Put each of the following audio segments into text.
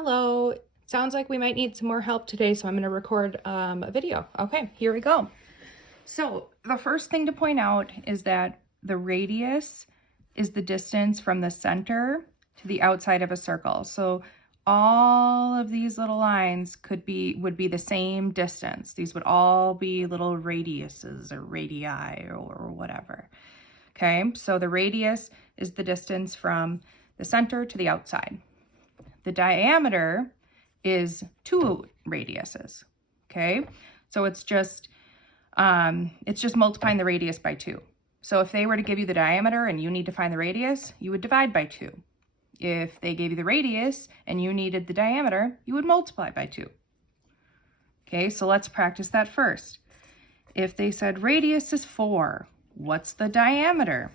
Hello. Sounds like we might need some more help today, so I'm going to record a video. Okay, here we go. So the first thing to point out is that the radius is the distance from the center to the outside of a circle. So all of these little lines would be the same distance. These would all be little radiuses or radii or whatever. Okay, so the radius is the distance from the center to the outside. The diameter is two radiuses, okay? So it's just multiplying the radius by 2. So if they were to give you the diameter and you need to find the radius, you would divide by 2. If they gave you the radius and you needed the diameter, you would multiply by 2. Okay, so let's practice that first. If they said radius is 4, what's the diameter?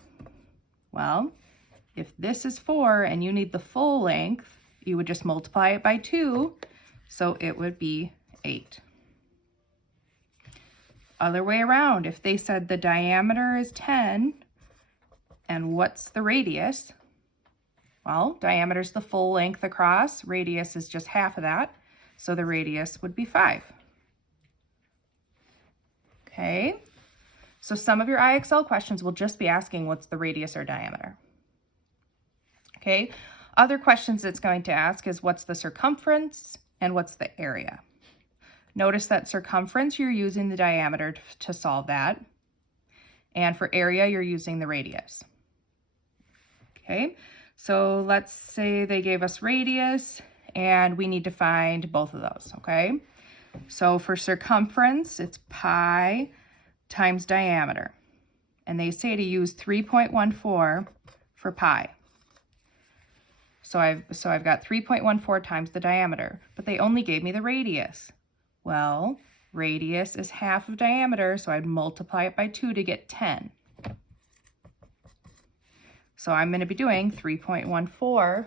Well, if this is 4 and you need the full length, you would just multiply it by 2, so it would be 8. Other way around, if they said the diameter is 10, and what's the radius? Well, diameter is the full length across, radius is just half of that, so the radius would be 5. Okay, so some of your IXL questions will just be asking what's the radius or diameter. Okay. Other questions it's going to ask is what's the circumference and what's the area. Notice that circumference, you're using the diameter to solve that. And for area, you're using the radius. Okay, so let's say they gave us radius and we need to find both of those, okay? So for circumference, it's pi times diameter. And they say to use 3.14 for pi. So I've got 3.14 times the diameter, but they only gave me the radius. Well, radius is half of diameter, so I'd multiply it by 2 to get 10. So I'm going to be doing 3.14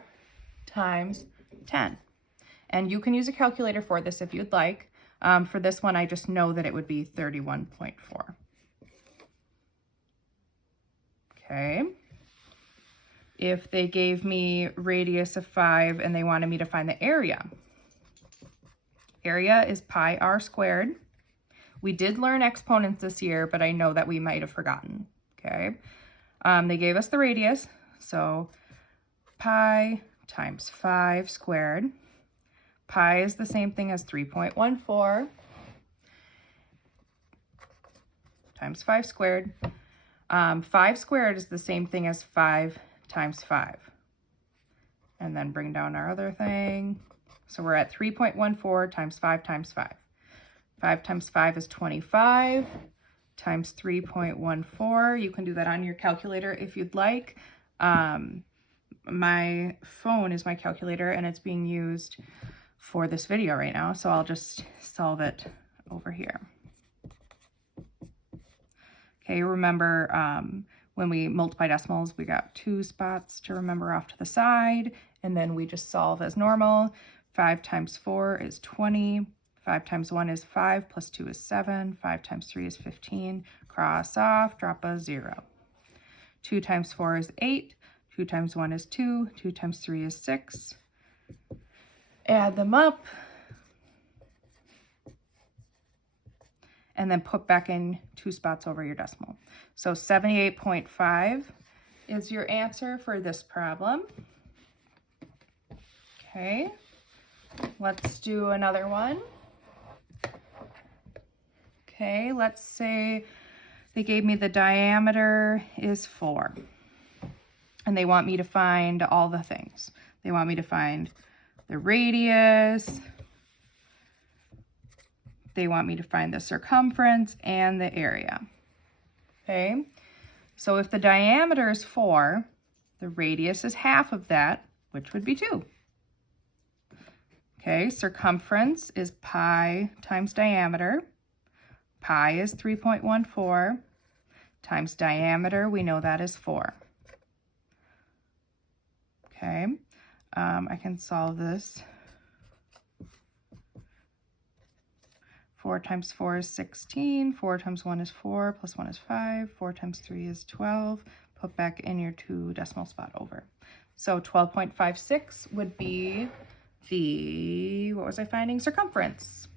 times 10. And you can use a calculator for this if you'd like. For this one, I just know that it would be 31.4. Okay. If they gave me radius of 5 and they wanted me to find the area. Area is pi r squared. We did learn exponents this year, but I know that we might have forgotten, okay? They gave us the radius, so pi times 5 squared. Pi is the same thing as 3.14 times 5 squared. 5 squared is the same thing as 5 times 5. And then bring down our other thing. So we're at 3.14 times 5 times 5. 5 times 5 is 25 times 3.14. You can do that on your calculator if you'd like. My phone is my calculator and it's being used for this video right now, so I'll just solve it over here. Okay, remember when we multiply decimals, we got 2 spots to remember off to the side, and then we just solve as normal. 5 times 4 is 20. 5 times 1 is 5, plus 2 is 7. 5 times 3 is 15. Cross off, drop a 0. 2 times 4 is 8. 2 times 1 is 2. 2 times 3 is 6. Add them up. And then put back in 2 spots over your decimal. So 78.5 is your answer for this problem. Okay, let's do another one. Okay, let's say they gave me the diameter is 4. And they want me to find all the things. They want me to find the radius. They want me to find the circumference and the area. Okay, so if the diameter is 4, the radius is half of that, which would be 2. Okay, circumference is pi times diameter. Pi is 3.14 times diameter, we know that is 4. Okay, I can solve this. 4 times 4 is 16, 4 times 1 is 4, plus 1 is 5, 4 times 3 is 12. Put back in your 2 decimal spot over. So 12.56 would be the, what was I finding? Circumference.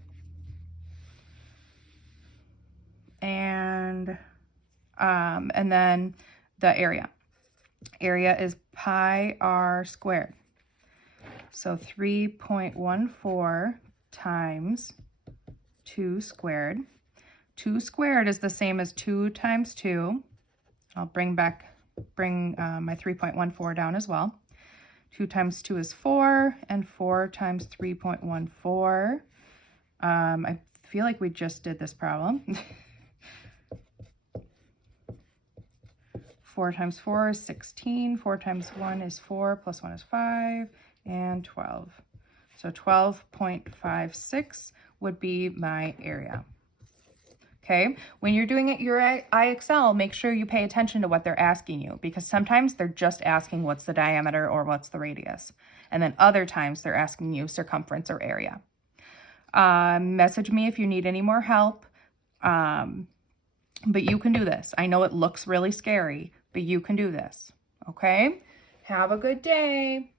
And then the area. Area is pi r squared. So 3.14 times 2 squared. 2 squared is the same as 2 times 2. I'll bring my 3.14 down as well. 2 times 2 is 4, and 4 times 3.14. I feel like we just did this problem. 4 times 4 is 16. 4 times 1 is 4, plus 1 is 5, and 12. So 12.56 would be my area. Okay, when you're doing it your IXL, make sure you pay attention to what they're asking you, because sometimes they're just asking what's the diameter or what's the radius. And then other times they're asking you circumference or area. Message me if you need any more help. But you can do this. I know it looks really scary, but you can do this. Okay? Have a good day.